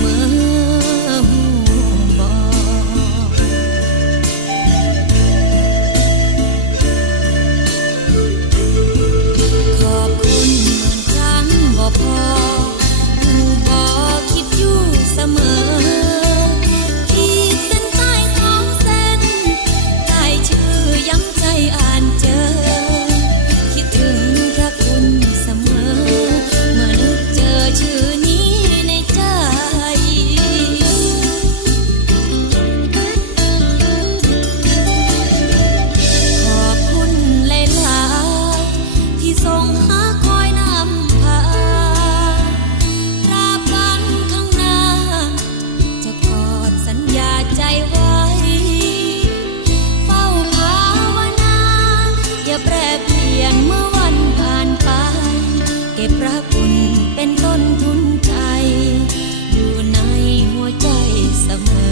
มอบอกขอบคุณครั้งบ่พอผู้บอกคิดอยู่เสมอขีดเส้นใต้2 เส้นใต้ชื่อย้ำใจอ่านเจอคิดถึงพระคุณเสมอเมื่อนึกเจอชื่อนี้ในใจขอบคุณหลายๆที่ส่งหาคอยนำพาตราบวันข้างหน้าจะกอดสัญญาใจไว้เฝ้าภาวนาอย่าแปรเปลี่ยนเมื่อวันผ่านไปเก็บพระคุณเป็นต้นทุนใจอยู่ในหัวใจเสมอ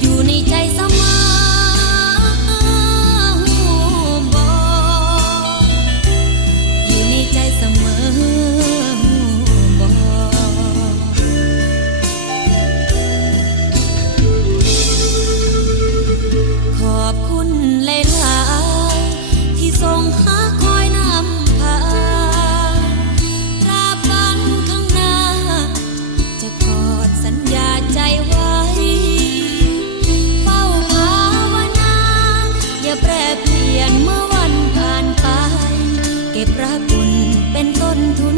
อยู่ในใจเสมอบอกอยู่ในใจเสมอบอกขอบคุณหลายๆที่ส่งหาคอยนำพาตราบวันข้างหน้าจะกอดสัญญาใจไว้เฝ้าภาวนาอย่าแปรเปลี่ยนเมื่อวันผ่านไปเก็บพระคุณเป็นต้นทุน